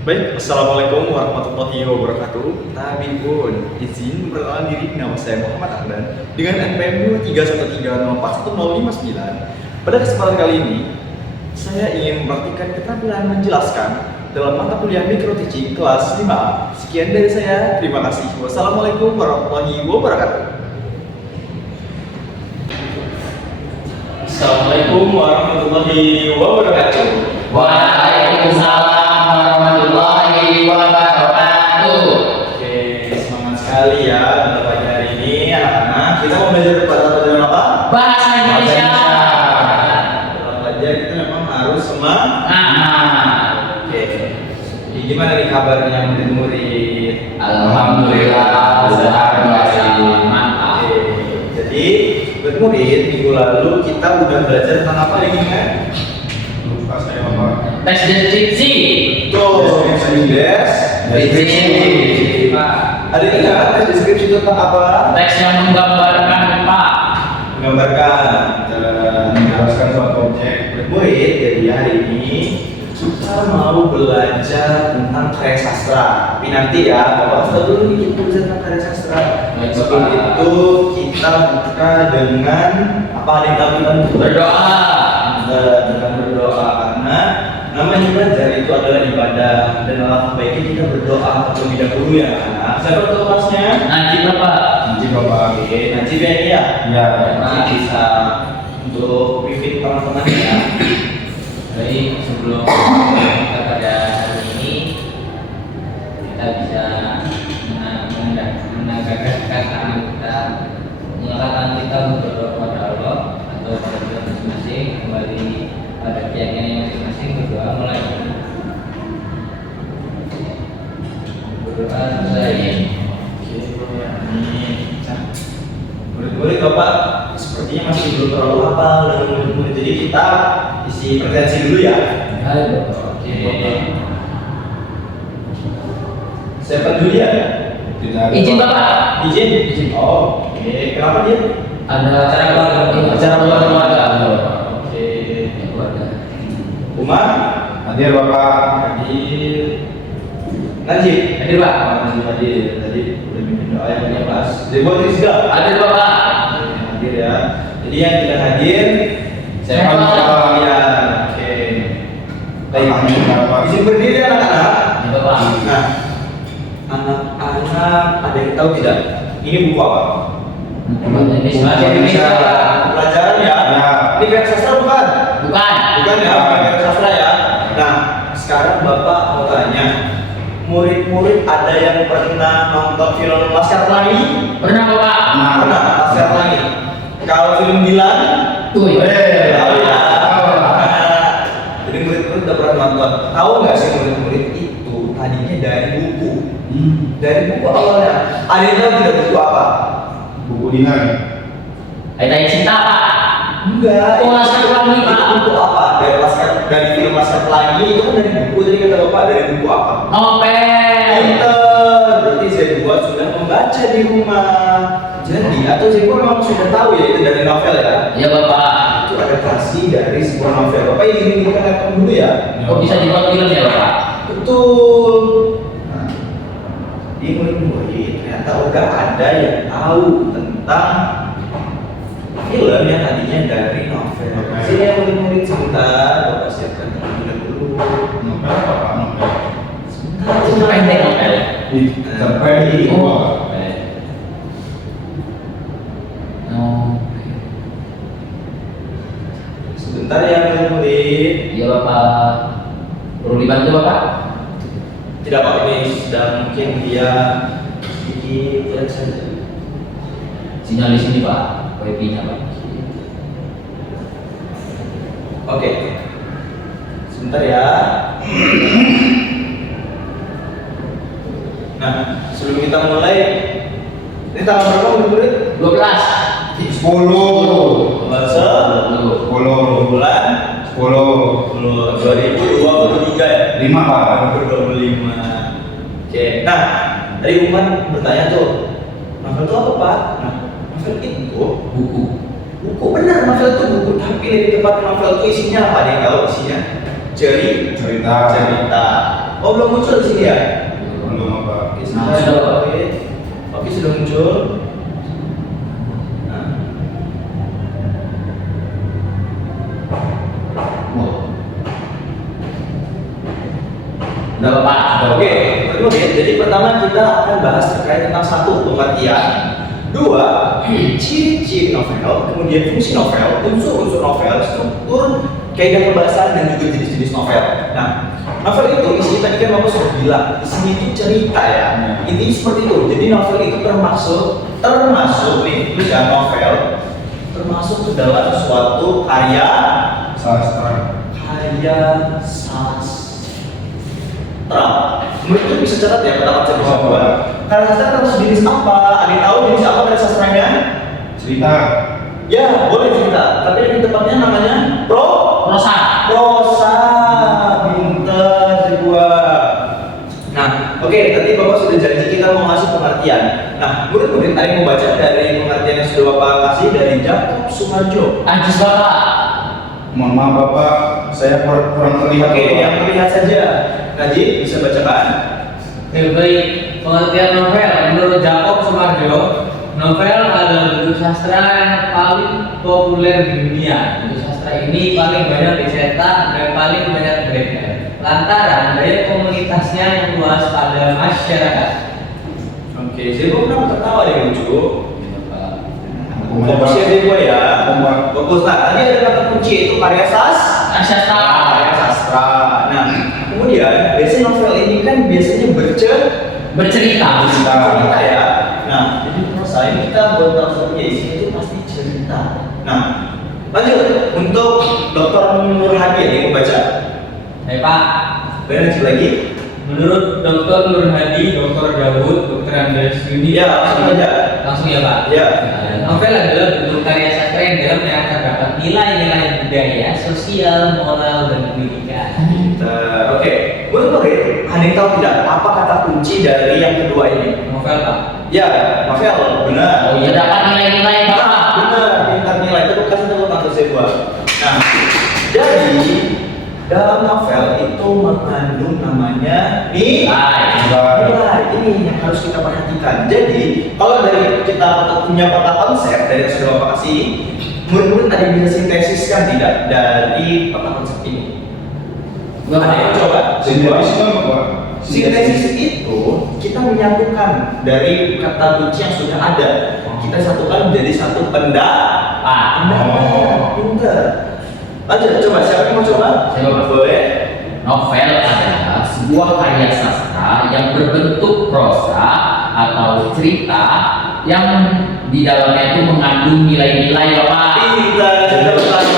Baik, Assalamualaikum warahmatullahi wabarakatuh. Tabibun, izin memperkenalkan diri, nama saya Muhammad Ardan dengan NPM 23130410559. Pada kesempatan kali ini, saya ingin mempraktikkan keterampilan menjelaskan dalam mata kuliah Micro Teaching kelas 5A. Sekian dari saya, terima kasih. Wassalamualaikum warahmatullahi wabarakatuh. Assalamualaikum warahmatullahi wabarakatuh. Waalaikumsalam warahmatullahi wabarakatuh. Oke, semangat sekali ya pada pagi hari ini anak-anak. Kita mau belajar pelajaran apa? Bahasa Indonesia. Dalam belajar kita memang harus semangat. Oke. Jadi gimana nih kabarnya murid-murid? Alhamdulillah, sehat walafiat. Mantap. Oke. Jadi murid-murid minggu lalu kita udah belajar tentang apa lagi kan? Lupa saya apa? Tes deskripsi. Tuh, deskripsi. Ada ingat tes deskripsi itu tentang apa? Teks yang menggambarkan Pak. Menggambarkan Menjelaskan suatu objek. murid. Jadi hari ini kita mau belajar tentang karya sastra. Tapi nanti ya, Bapak stop dulu nih kita belajar tentang karya sastra. Baik, Sebelum Bapak. itu kita buka dengan apa nih kita Berdoa. dengan berdoa karena namanya belajar itu adalah ibadah dan alangkah baiknya kita berdoa terlebih dahulu ya anak. Siapa tuh kelasnya? Nanti Bapak. Nanti Bapak. Oke, nanti ya ini ya. Ya. Nanti bisa untuk briefing teman-teman ya. Baik, sebelum kita pada hari ini kita bisa menegakkan kata kita, menyatakan kita berdoa kepada Allah atau pada Tuhan masing-masing, kembali pada keyakinan masing-masing, berdoa mulai. Berdoa selesai. Murid-murid Bapak sepertinya masih belum terlalu hafal dengan murid-murid, jadi kita isi presensi dulu ya. Hai Bapak. Oke. Siapa dulu ya? Tidak. Izin Bapak. Izin? Izin. Oh, oke. Kenapa dia? Ada acara keluarga. Acara keluarga. Oke. Keluarga. Umar? Hadir Bapak. Hadir. Najib? Hadir Pak. Najib hadir. Tadi udah bikin doa yang punya kelas. Zebo Rizga? Hadir Bapak. Hadir ya. Jadi yang tidak hadir, Saya panggil Pak. sekalian. Oke. Baik. Amin, Bapak. Izin berdiri anak-anak. Ya Bapak. Nah, anak-anak ada yang tahu tidak? Ini buku apa? Bahasa Indonesia. Pelajaran ya? Ya. Ini karya sastra bukan? Bukan. Bukan ya, karya sastra ya. Nah, sekarang Bapak mau tanya, murid-murid ada yang pernah nonton film Laskar Pelangi? Pernah Bapak? Pernah, Laskar Pelangi. Kalau film Dilan? Tuh ya. Tahu ya. Jadi murid-murid udah pernah nonton. Tahu nggak sih murid-murid itu tadinya dari buku? Dari buku awalnya. Ada yang tahu tidak buku apa? Buku Dinan. Hai cinta Pak. Enggak. Oh, Laskar Pelangi, Pak. Itu buku apa? Dari film Laskar Pelangi itu kan dari buku. Jadi kata Bapak dari buku apa? Novel. Pinter. Berarti Z2 sudah membaca di rumah. Jadi atau Z2 memang sudah tahu ya itu dari novel ya? Ya Bapak. Itu adaptasi dari sebuah novel. Bapak izin kita laptop dulu ya. Kok bisa dibuat film ya Bapak? Betul. Nah, di murid-murid ternyata udah ada yang tahu tentang film yang tadinya dari novel. Novel. Sini ya murid-murid sebentar, Bapak siapkan terlebih dahulu. Novel apa Pak? Novel. Sebentar, Itu pendek novel. Sampai di bawah. Sebentar ya murid-murid. Iya Bapak. Perlu dibantu Bapak? Tidak Pak, ini sedang mungkin dia sedikit jelek saja. Sinyal di sini Pak. WiFi-nya Pak. Oke. Sebentar ya. Nah, sebelum kita mulai, ini tanggal berapa murid-murid? 12. 10. Bahasa 10. bulan 10. 2023 ya? 5 Pak. 2025. Oke. Nah, tadi Uman bertanya tuh, novel itu apa Pak? Nah, novel itu Buku. buku benar, novel itu buku, tapi lebih tepat novel itu isinya apa? Ada yang tahu isinya? Cerita. Cerita. Cerita. Oh, belum muncul di sini ya? Belum apa? Oke, Nah, sudah. sudah. Oke. Oke, sudah muncul. Nah. Wah. Udah Pak. Oke, jadi pertama kita akan bahas terkait tentang satu pengertian, dua ciri-ciri novel, kemudian fungsi novel, unsur-unsur novel, struktur, kaidah pembahasan dan juga jenis-jenis novel. Nah, novel itu isinya tadi kan Bapak sudah bilang, isinya itu cerita ya. Intinya seperti itu. Jadi novel itu termasuk nih, tulisan novel termasuk ke dalam suatu karya Sastra. sastra. Menurut itu bisa catat ya pendapat saya bisa buat. Karya sastra termasuk jenis apa? Ada yang tahu jenis apa karya sastranya? Cerita. Ya, boleh cerita. Tapi lebih tepatnya namanya Prosa. prosa. Pinter si gua. Nah, oke, tadi Bapak sudah janji kita mau ngasih pengertian. Nah, murid-murid ada yang mau baca dari pengertian yang sudah Bapak kasih dari Jacob Sumarjo. Anjus Bapak. Mohon maaf Bapak, saya kurang terlihat. Oke, Bapak. yang terlihat saja. Najib bisa bacakan. Baik, pengertian novel menurut Jacob Sumarjo, novel adalah bentuk sastra yang paling populer di dunia. Bentuk sastra ini paling banyak dicetak dan paling banyak beredar lantaran daya komunitasnya yang luas pada masyarakat. Oke, jadi gua pernah tertawa deh lucu. Bapak. Fokusnya dia gua ya. Bapak. Fokus. Nah, tadi ada kata kunci itu karya Sastra. karya sastra. Nah, kemudian biasanya novel ini kan biasanya Bercerita. cerita ya. Nah, jadi prosa ini kita buat tahu ya isinya itu pasti cerita. Nah, lanjut untuk Dr. Nur Hadi yang membaca. Baik Pak. Boleh lanjut lagi? Menurut Dr. Nur Hadi, Dr. Dawud, Dr. Andes Yuni. Ya, langsung aja. Langsung ya Pak. Ya. Novel adalah bentuk karya sastra yang dalamnya terdapat nilai-nilai budaya, sosial, moral, dan pendidikan. Oke, murid-murid, ada yang tahu tidak apa kata kunci dari yang kedua ini? Novel Pak. Ya, novel, benar. Oh iya dapat nilai-nilai Pak. Benar, pintar nilai. Itu kasih tepuk tangan saya buat. Nah, jadi dalam novel itu mengandung namanya nilai. Ini yang harus kita perhatikan. Jadi, kalau dari kita punya peta konsep dari yang sudah Bapak kasih, murid-murid ada yang bisa sintesiskan tidak dari peta konsep ini? Ada yang coba? Sintesis itu apa Pak? Sintesis itu kita menyatukan dari kata kunci yang sudah ada. Kita satukan menjadi satu pendapat. Pinter. Lanjut, coba siapa yang mau coba? Coba. Boleh. Novel adalah sebuah karya sastra yang berbentuk prosa atau cerita yang di dalamnya itu mengandung nilai-nilai Bapak. Pinter. Sudah paham.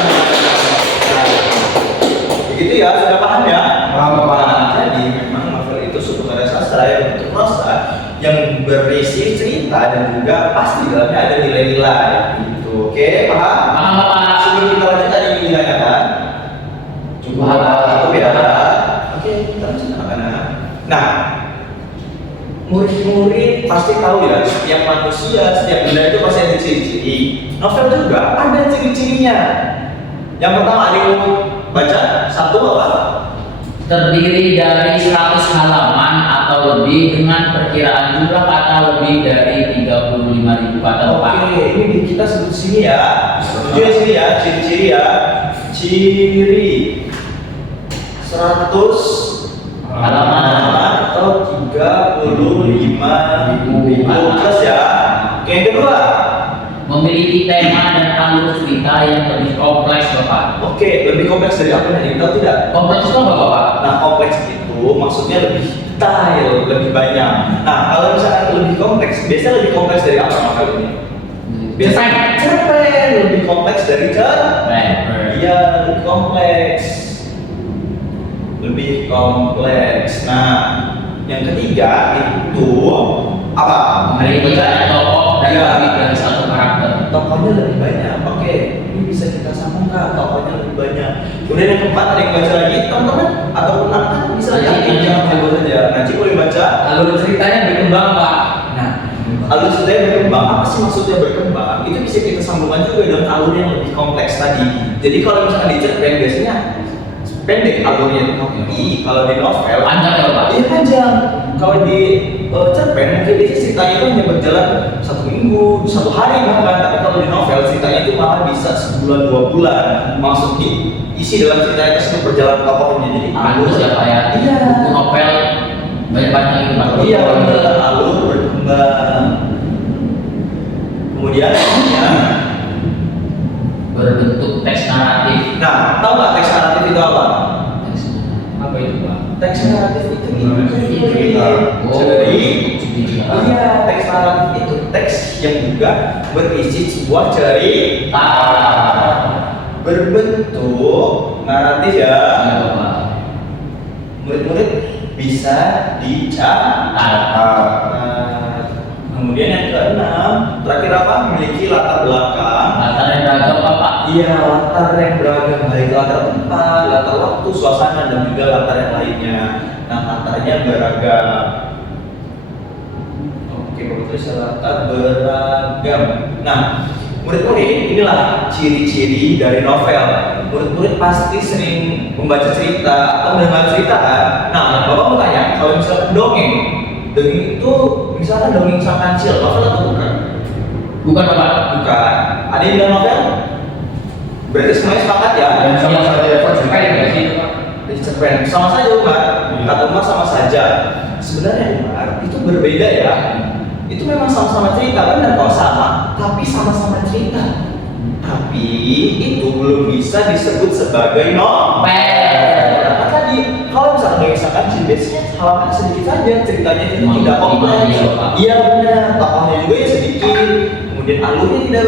Begitu ya, sudah paham ya? Paham, Pak. Nah, jadi memang novel itu suatu karya sastra yang bentuk prosa yang berisi cerita dan juga pasti di dalamnya ada nilai-nilai. Gitu. Oke, paham? Paham Bapak? Sebelum kita lanjut tadi nilainya kan? Cukup Bapak. Cukup ya. Oke, kita lanjut anak-anak. Nah, murid-murid pasti tahu ya, setiap manusia, setiap benda itu pasti ada ciri-ciri. Novel juga ada ciri-cirinya. Yang pertama ada yang mau baca satu apa? Terdiri dari 100 halaman atau lebih dengan perkiraan jumlah kata lebih dari 35.000 kata Pak. Oke, ini kita sebut di sini ya. Setuju ya sini ya, ciri-ciri ya. Ciri 100 halaman atau 35.000 plus ya. Oke, yang kedua. Memiliki tema dan alur cerita yang lebih kompleks Bapak. Oke, lebih kompleks dari apa nih? Tahu tidak? Kompleks itu apa Bapak? Nah, kompleks itu maksudnya lebih detail, lebih banyak. Nah, kalau misalkan lebih kompleks, biasanya lebih kompleks dari apa novel ini? Biasanya cerpen, lebih kompleks dari cerpen. Iya, lebih kompleks. Lebih kompleks. Nah, yang ketiga itu apa? Memiliki tokoh dan Iya. lebih dari satu karakter. Tokohnya lebih banyak. Oke, ini bisa kita sambungkan. Tokohnya lebih banyak. Kemudian yang keempat ada yang baca lagi, teman-teman ataupun anak bisa baca. Jangan heboh saja. Nanti boleh baca. Alur ceritanya berkembang Pak. Nah, alur ceritanya berkembang. Apa sih maksudnya berkembang? Itu bisa kita sambungkan juga dengan alur yang lebih kompleks tadi. Jadi kalau misalkan di cerpen biasanya pendek alurnya, tapi kalau di novel Panjang ya Pak. Iya panjang. Kalau di cerpen mungkin dia ceritanya itu hanya berjalan 1 minggu, 1 hari bahkan. Tapi kalau di novel ceritanya itu malah bisa sebulan 2 bulan. Maksudnya isi dalam ceritanya tersebut berjalan tokohnya. Jadi Bagus ya Pak ya. Iya. Buku novel banyak-banyak itu Pak. Iya, alur berkembang. Kemudian berbentuk teks naratif. nah, tahu nggak teks naratif itu apa? Teks apa itu Pak? Teks naratif itu cerita. jadi cerita. iya, teks naratif itu teks yang juga berisi sebuah cerita berbentuk naratif ya. Iya Pak. Murid-murid bisa dicatat. Kemudian yang keenam, terakhir apa? Memiliki latar belakang. Latar yang beragam Pak. Iya, latar yang beragam, baik latar tempat, latar waktu, suasana, dan juga latar yang lainnya. Nah, latarnya beragam. Oke, kalau tulis latar beragam. Nah, murid-murid, inilah ciri-ciri dari novel. Murid-murid pasti sering membaca cerita atau mendengar cerita kan? Nah, Bapak mau tanya, kalau misalkan dongeng itu misalkan dongeng sang kancil, novel atau bukan? Bukan Pak. Bukan. Ada yang bilang novel? Berarti semuanya sepakat ya? Dan sama saja ya Pak. Cerpen ya sih Pak. Jadi cerpen sama saja Umar. Kata Umar sama saja. Sebenarnya Umar itu berbeda ya. Itu memang sama-sama cerita, benar kalau sama, tapi sama-sama cerita. Tapi itu belum bisa disebut sebagai novel. Karena tadi kalau misalnya dari misalkan biasanya halaman sedikit saja, ceritanya itu tidak kompleks. Iya benar, tokohnya juga ya sedikit. Kemudian alurnya tidak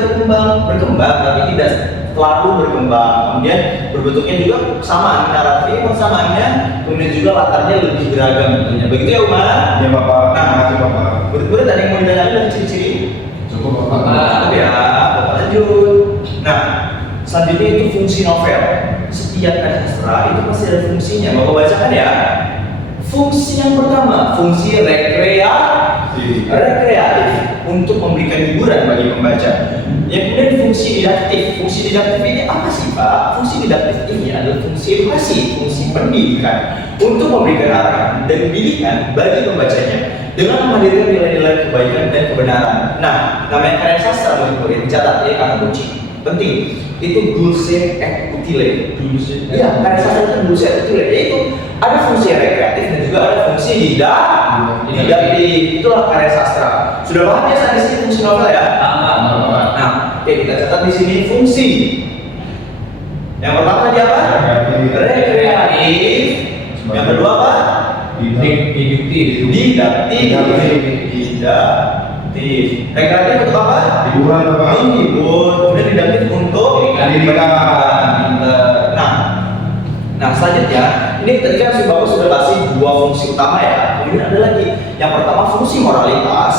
berkembang, tapi tidak terlalu berkembang. Kemudian berbentuknya juga sama, naratif persamaannya. Kemudian juga latarnya lebih beragam tentunya. Begitu ya Umar? Ya Bapak. Nah, Terima kasih Bapak. murid-murid ada yang mau ditanyakan dari ciri-ciri? Cukup Bapak. Cukup ya, Bapak lanjut. Nah, selanjutnya itu fungsi novel. Setiap karya sastra itu pasti ada fungsinya. Bapak bacakan ya. Fungsi yang pertama, fungsi rekreatif untuk memberikan hiburan bagi pembaca. Yang kemudian fungsi didaktif. Fungsi didaktif ini apa sih Pak? Fungsi didaktif ini adalah fungsi edukasi, fungsi pendidikan untuk memberikan arahan dan pendidikan bagi pembacanya dengan menghadirkan nilai-nilai kebaikan dan kebenaran. Nah, namanya karya sastra murid-murid dicatat ya kata kunci penting. Itu dulce et utile. Iya, karya sastra itu dulce et utile. Yaitu ada fungsi rekreatif dan juga ada fungsi didaktif. Itulah karya sastra. Sudah paham ya saat di sini fungsi novel ya? Nah, oke kita catat di sini fungsi. Yang pertama dia apa? Rekreatif. Yang kedua apa? Didaktif. Rekreatif untuk apa? Hiburan Bapak. Menghibur. Kemudian didaktif untuk pendidikan. Nah selanjutnya ini tadi kan Bapak sudah kasih 2 fungsi utama ya. Kemudian ada lagi yang pertama fungsi moralitas,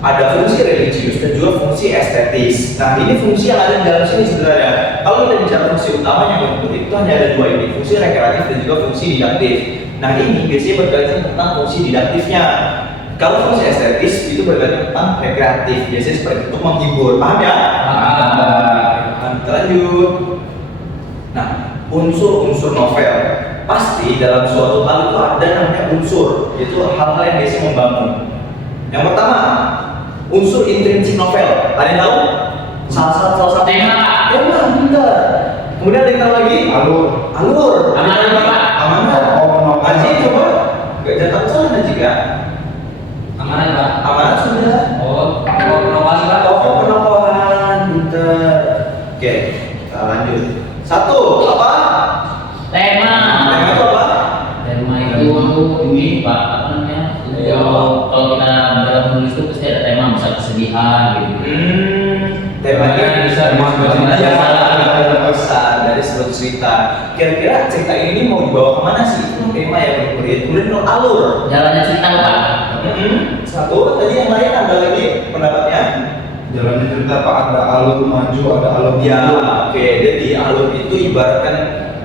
ada fungsi religius dan juga fungsi estetis. Nah ini fungsi yang ada di dalam sini sebenarnya. Kalau kita bicara fungsi utamanya itu hanya ada 2 ini, fungsi rekreatif dan juga fungsi didaktif. Nah ini biasanya berkaitan tentang fungsi didaktifnya. Kalau fungsi estetis itu berkaitan tentang rekreatif, biasanya seperti untuk menghibur, paham ya? Kita lanjut. Nah, unsur-unsur novel pasti dalam suatu hal itu ada namanya unsur, yaitu hal-hal yang biasa membangun. Yang pertama, unsur intrinsik novel. Ada yang tahu? Salah satu tema, benar. Kemudian ada yang tahu lagi? Alur. Amanah, Bapak. Amanah. Aji coba. Gak jatuh salah juga. Amanah Pak. Amanah sudah. Inovasi Pak. Penokohan, pinter. Oke, kita lanjut. 1, apa? Tema. Tema itu apa? Tema itu ini Pak, apa namanya? Kalau kita dalam menulis itu pasti ada tema, misal kesedihan gitu. Temanya bisa besar dari sebuah cerita. Kira-kira cerita ini mau dibawa kemana sih? Itu tema ya murid. Kemudian alur. Jalannya cerita Pak. 1, tadi yang lain ada lagi pendapatnya? Jalannya cerita Pak, ada alur maju, ada alur Ya, mundur. oke. Jadi alur itu ibaratkan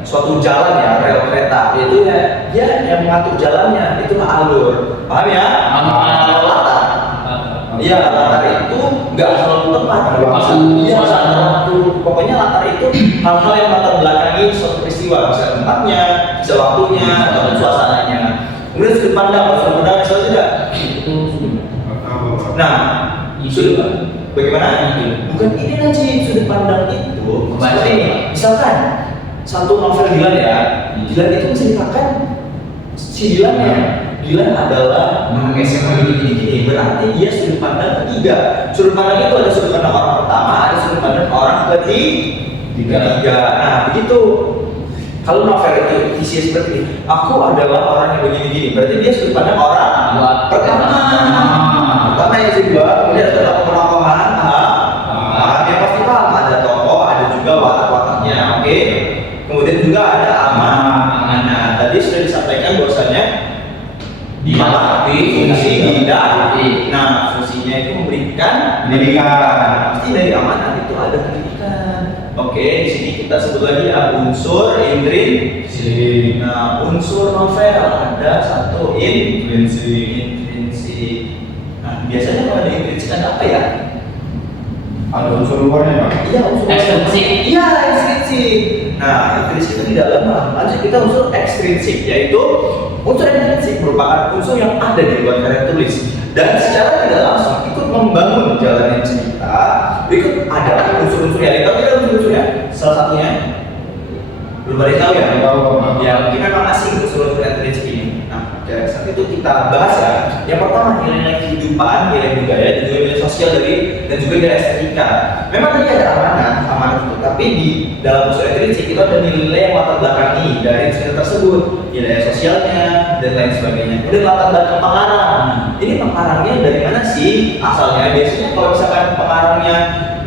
suatu jalan ya, rel kereta. Itu ya, dia yang mengatur jalannya. Itulah alur. Paham ya? Kalau latar, iya latar itu nggak selalu tepat. Iya, waktu. Pokoknya latar itu hal-hal yang latar belakangi suatu peristiwa, bisa tempatnya, bisa waktunya, ataupun suasananya. Kemudian sudut pandang, sudut pandang bisa tidak? Itu sudah. Apa Bapak? Nah, Ide, Pak. bagaimana? Ide. Bukan ide Najib, sudut pandang itu Kebaca. seperti ini. Misalkan satu novel Dilan ya, Dilan itu menceritakan si Dilan ya. Dilan adalah SMA gini, berarti dia sudut pandang ketiga. Sudut pandang itu ada sudut pandang orang pertama, ada sudut pandang orang ketiga. Nah, begitu. Kalau novel itu isinya seperti ini, aku adalah orang yang begini-gini, berarti dia sudut pandang orang pertama. Pertama yang kedua, kemudian ada tokoh-tokohan, yang pasti paham, ada tokoh, ada juga watak-wataknya, oke. Kemudian juga ada amanah. Tadi sudah disampaikan bahwasanya fungsi didakti. Nah, fungsinya itu memberikan Pendidikan. Pasti dari amanah itu ada pendidikan. Oke, di sini kita sebut lagi ya unsur intrinsik. Nah, unsur novel ada satu intrinsik. Nah, biasanya kalau ada intrinsik ada apa ya? Ada unsur luarnya Pak? Iya, unsur Ekstrinsik. Iya, ekstrinsik. Nah, intrinsik itu di dalam. Lanjut kita unsur ekstrinsik, yaitu unsur intrinsik merupakan unsur yang ada di luar karya tulis dan secara tidak langsung ikut membangun jalannya cerita. Berikut adalah unsur-unsur yang tahu tidak unsur-unsurnya. Salah satunya belum ada yang tahu ya. Tahu Bapak. Ya, mungkin memang asing unsur-unsur intrinsik ini. Nah, saat itu kita bahas ya. Yang pertama nilai-nilai kehidupan, nilai budaya, dan juga nilai sosial dan juga nilai estetika. Memang tadi ada amanah itu, tapi di dalam unsur intrinsik itu ada nilai-nilai yang latar belakangi dari cerita tersebut, nilai sosialnya dan lain sebagainya. Kemudian latar belakang pengarang. Ini pengarangnya dari mana sih asalnya? Biasanya kalau misalkan pengarangnya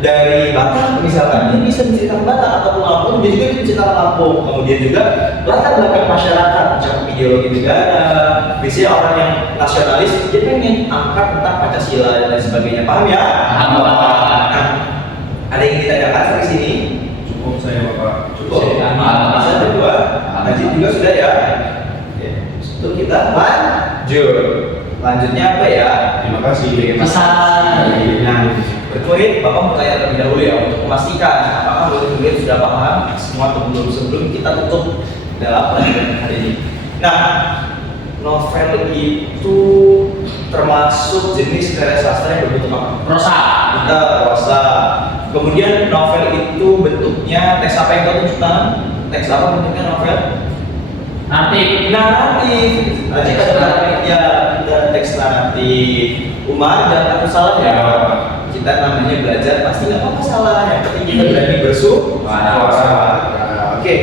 dari Batam misalkan, dia bisa menceritakan Batam ataupun Lampung, dia juga bisa menceritakan Lampung. Kemudian juga latar belakang masyarakat, mencakup ideologi negara. Biasanya orang yang nasionalis dia pengen angkat tentang Pancasila dan lain sebagainya. Paham ya? Paham, Bapak. Nah, ada yang ditanyakan sampai sini? Cukup saya Bapak. Cukup. Paham. Bisa berdua. Najib juga sudah ya. Oke. Itu kita lanjut. Lanjutnya apa ya? Terima kasih. Pesan. Nah, bermurid, Bapak mau tanya terlebih dahulu ya untuk memastikan apakah murid-murid sudah paham semua atau belum sebelum kita tutup dalam pelajaran hari ini. Nah, novel itu termasuk jenis karya sastra yang berbentuk apa? Prosa. Kita prosa. Kemudian novel itu bentuknya teks apa yang kau tunjukkan? Teks apa bentuknya novel? Naratif. Nanti ada naratif ya, kita teks naratif. Umar dan aku salah ya. Kita namanya belajar pasti nggak apa-apa salah. Yang penting kita berani bersuara. Oke.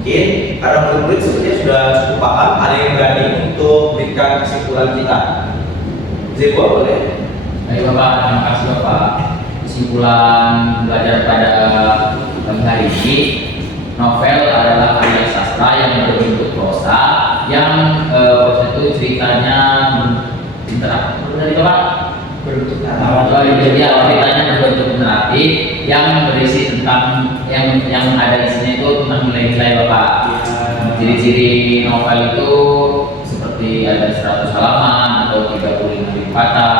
Mungkin karena murid-murid sepertinya sudah cukup paham. Ada yang berani untuk berikan kesimpulan kita. Zebo boleh? Baik Bapak, terima kasih Bapak. Kesimpulan belajar pada pagi hari ini, novel adalah karya sastra yang berbentuk prosa, yang prosa itu ceritanya interaktif. Tadi Bapak Berbentuk jadi ceritanya berbentuk interaktif yang berisi tentang yang ada isinya itu tentang nilai-nilai Bapak. Ciri-ciri novel itu seperti ada 100 halaman atau 35.000 kata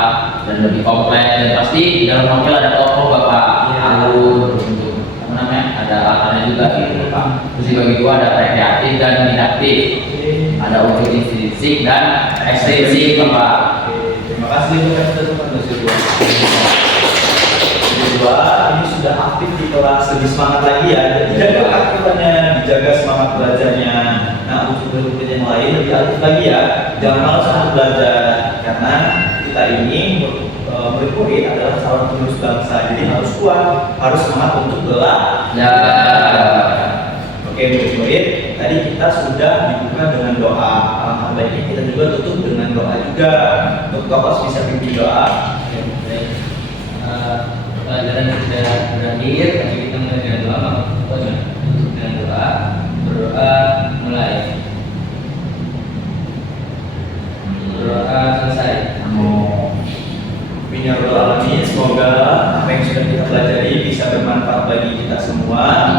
dan lebih kompleks, dan pasti di dalam novel ada tokoh Bapak, alur berbentuk apa namanya, ada latarnya juga gitu Bapak. Terus dibagi dua, ada rekreatif dan didaktif, ada unsur intrinsik dan ekstrinsik Bapak. Terima kasih teman-teman. Kedua, ini sudah aktif di kelas, lebih semangat lagi ya. Dijaga aktifannya, dijaga semangat belajarnya. Nah, untuk murid yang lain lebih aktif lagi ya. Jangan malas untuk belajar, karena kita ini murid-murid adalah calon penerus bangsa. Jadi harus kuat, harus semangat untuk belajar. Oke murid-murid, tadi kita sudah dibuka dengan doa. Alangkah baiknya kita juga tutup dengan doa juga. Untuk tokoh bisa pimpin doa. Pelajaran sudah berakhir, tapi kita mulai dengan doa. Maka tutup dengan doa. Berdoa mulai. Berdoa selesai. Amin ya rabbal alamin. Semoga apa yang sudah kita pelajari bisa bermanfaat bagi kita semua.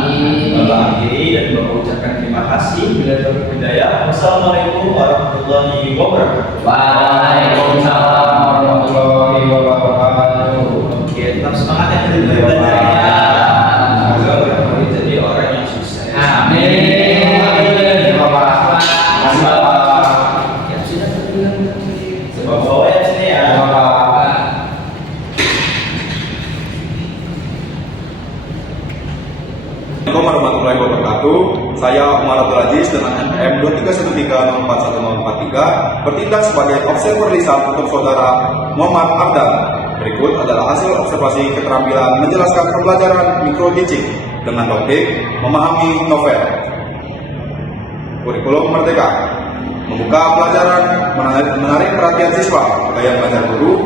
Bapak akhiri dan Bapak ucapkan terima kasih. Bila taufiq hidayah. Wassalamualaikum warahmatullahi wabarakatuh. Waalaikumsalam warahmatullahi wabarakatuh. Oke, tetap semangat ya belajarnya. Semoga murid jadi orang yang sukses. Amin. Terima kasih Bapak. Aziz dengan NPM 231304143 bertindak sebagai observer lisan untuk saudara Muhammad Ardan. Berikut adalah hasil observasi keterampilan menjelaskan pembelajaran micro teaching dengan topik memahami novel. Kurikulum Merdeka: membuka pelajaran, menarik perhatian siswa. Gaya belajar guru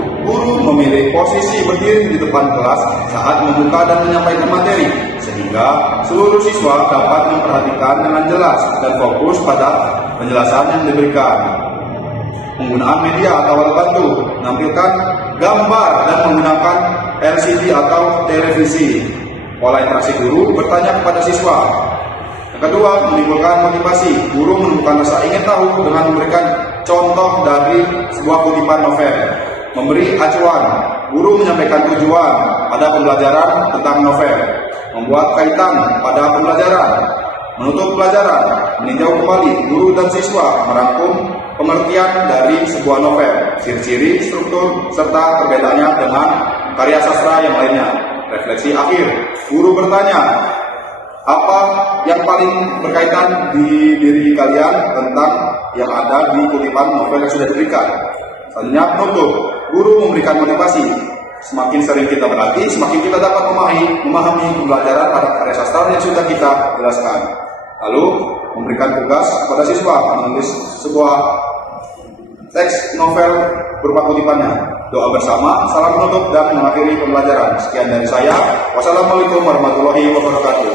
memilih posisi berdiri di depan kelas saat membuka dan menyampaikan materi, sehingga seluruh siswa dapat memperhatikan dengan jelas dan fokus pada penjelasan yang diberikan. Penggunaan media atau alat bantu, menampilkan gambar dan menggunakan LCD atau televisi. Pola interaksi guru bertanya kepada siswa. Yang kedua, menimbulkan motivasi. Guru menemukan rasa ingin tahu dengan memberikan contoh dari sebuah kutipan novel. Memberi acuan. Guru menyampaikan tujuan pada pembelajaran tentang novel. Membuat kaitan pada pembelajaran. Menutup pelajaran. Meninjau kembali. Guru dan siswa merangkum pengertian dari sebuah novel, ciri-ciri, struktur, serta perbedaannya dengan karya sastra yang lainnya. Refleksi akhir. Guru bertanya, apa yang paling berkaitan di diri kalian tentang yang ada di kutipan novel yang sudah diberikan. Selanjutnya penutup. Guru memberikan motivasi. Semakin sering kita berlatih, semakin kita dapat memahami pembelajaran pada karya sastra yang sudah kita jelaskan. Lalu memberikan tugas kepada siswa menulis sebuah teks novel berupa kutipannya. Doa bersama, salam penutup dan mengakhiri pembelajaran. Sekian dari saya. Wassalamualaikum warahmatullahi wabarakatuh.